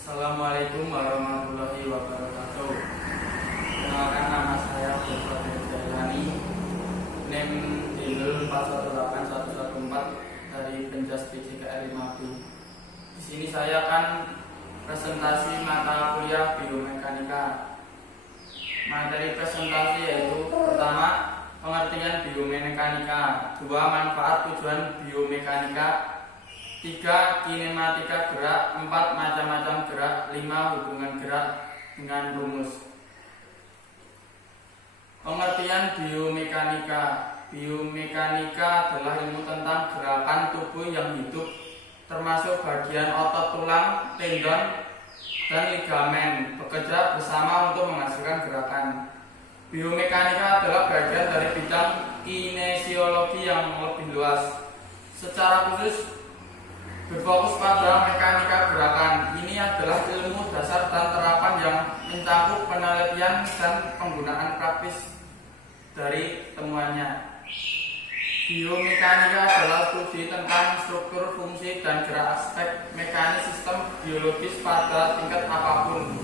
Assalamualaikum warahmatullahi wabarakatuh. Kenalkan, nama saya Bapak Jailani, NIM Dinul 418114 dari Penjas PJKR 5B. Di sini saya akan presentasi mata kuliah biomekanika. Materi presentasi yaitu pertama, pengertian biomekanika, dua, manfaat tujuan biomekanika, 3. Kinematika gerak, 4. Macam-macam gerak, 5. Hubungan gerak dengan rumus. Pengertian biomekanika. Biomekanika adalah ilmu tentang gerakan tubuh yang hidup, termasuk bagian otot, tulang, tendon, dan ligamen bekerja bersama untuk menghasilkan gerakan. Biomekanika adalah bagian dari bidang kinesiologi yang lebih luas. Secara khusus berfokus pada mekanika gerakan. Ini adalah ilmu dasar dan terapan yang mencakup penelitian dan penggunaan praktis dari temuannya. Biomekanika adalah studi tentang struktur, fungsi, dan gerak aspek mekanis sistem biologis pada tingkat apapun,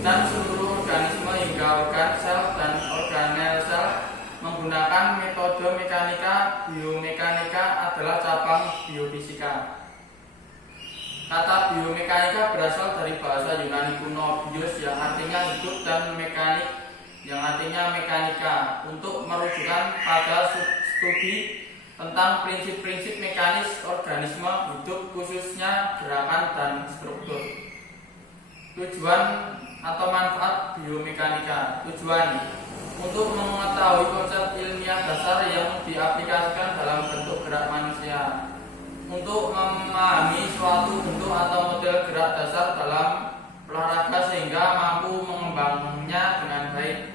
dan seluruh organisme hingga organ, sel, dan organel sel menggunakan metode mekanika. Biomekanika adalah cabang biofisika. Kata biomekanika berasal dari bahasa Yunani kuno bios yang artinya hidup dan mekanik yang artinya mekanika, untuk merujukan pada studi tentang prinsip-prinsip mekanis organisme hidup, khususnya gerakan dan struktur. Tujuan atau manfaat biomekanika. Tujuan untuk mengetahui konsep ilmiah dasar yang diaplikasikan dalam bentuk gerak manusia, untuk memahami suatu bentuk atau model gerak dasar dalam olahraga sehingga mampu mengembangnya dengan baik,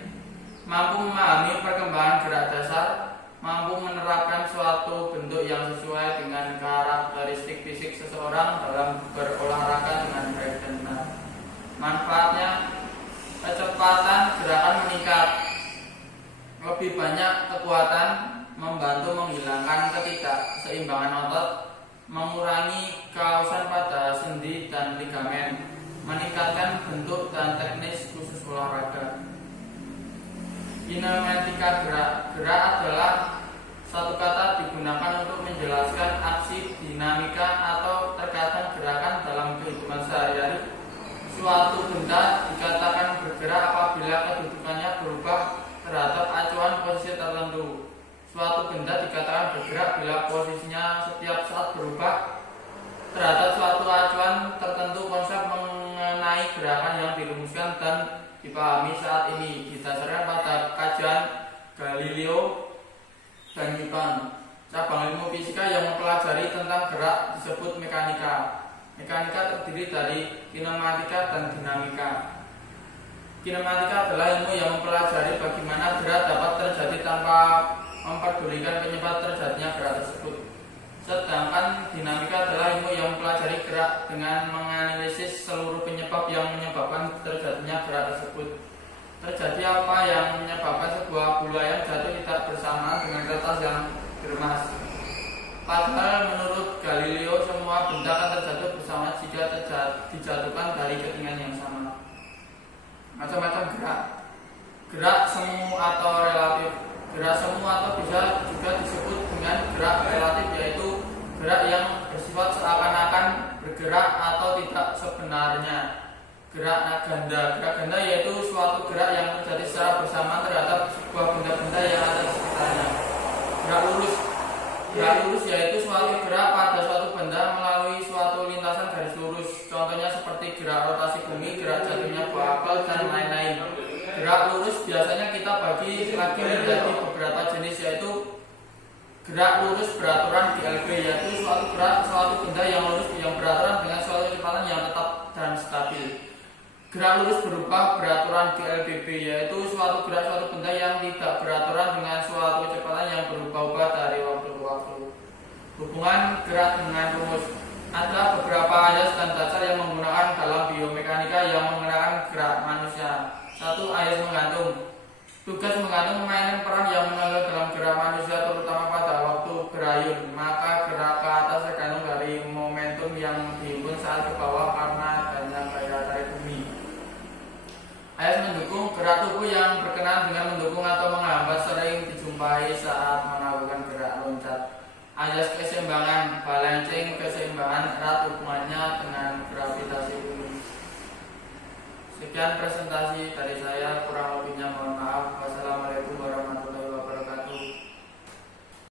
mampu memahami perkembangan gerak dasar, mampu menerapkan suatu bentuk yang sesuai dengan karakteristik fisik seseorang dalam berolahraga dengan baik dan benar. Manfaatnya, kecepatan gerakan meningkat, lebih banyak kekuatan, membantu menghilangkan ketidakseimbangan otot, mengurangi kausan pada sendi dan ligamen, meningkatkan bentuk dan teknis khusus olahraga. Kinematika gerak. Gerak adalah satu kata digunakan untuk menjelaskan aksi, dinamika, atau terkadang gerakan dalam kehidupan sehari-hari. Suatu benda dikatakan bergerak apabila kedudukannya berubah terhadap acuan posisi tertentu. Suatu benda dikatakan bergerak bila posisinya setiap saat berubah terhadap suatu acuan tertentu. Konsep mengenai gerakan yang dirumuskan dan dipahami saat ini didasarkan pada kajian Galileo dan Newton. Cabang ilmu fisika yang mempelajari tentang gerak disebut mekanika. Mekanika terdiri dari kinematika dan dinamika. Kinematika adalah ilmu yang mempelajari bagaimana gerak dapat terjadi tanpa memperdulikan penyebab terjadinya gerak tersebut. Sedangkan dinamika adalah ilmu yang mempelajari gerak dengan menganalisis seluruh penyebab yang menyebabkan terjadinya gerak tersebut. Terjadi apa yang menyebabkan sebuah bulayan jatuh tidak bersamaan dengan kertas yang diremas. Padahal menurut Galileo semua benda akan terjatuh bersama jika dijatuhkan dari ketinggian yang sama. Macam-macam gerak. Gerak semu atau relatif. Gerak semu atau bisa juga disebut dengan gerak relatif, yaitu gerak yang bersifat seakan-akan bergerak atau tidak sebenarnya. Gerak ganda. Gerak ganda yaitu suatu gerak yang terjadi secara bersamaan terhadap sebuah benda-benda yang ada di sekitarnya. Gerak lurus. Gerak lurus yaitu suatu gerak pada suatu benda melalui suatu lintasan garis lurus. Contohnya seperti gerak rotasi bumi, gerak jatuhnya buah apel, dan lain-lain. Gerak lurus biasanya kita bagi lagi menjadi beberapa jenis, yaitu gerak lurus beraturan GLB, yaitu suatu benda yang lurus yang beraturan dengan suatu kecepatan yang tetap dan stabil. Gerak lurus berubah beraturan GLBB, yaitu suatu benda yang tidak beraturan dengan suatu kecepatan yang berubah-ubah dari waktu ke waktu. Hubungan gerak dengan rumus. Ada beberapa ayat dan dasar yang menggunakan dalam biomekanika yang menggunakan gerak manusia. 1. Ayat menggantung. Tugas menggantung memainkan peran yang menonjol dalam gerak manusia, terutama pada waktu berayun. Maka gerak ke atas tergantung dari momentum yang dihimpun saat ke bawah karena adanya gaya melenceng keseimbangan erat hubungannya dengan gravitasi bumi. Sekian presentasi dari saya, kurang lebihnya mohon maaf.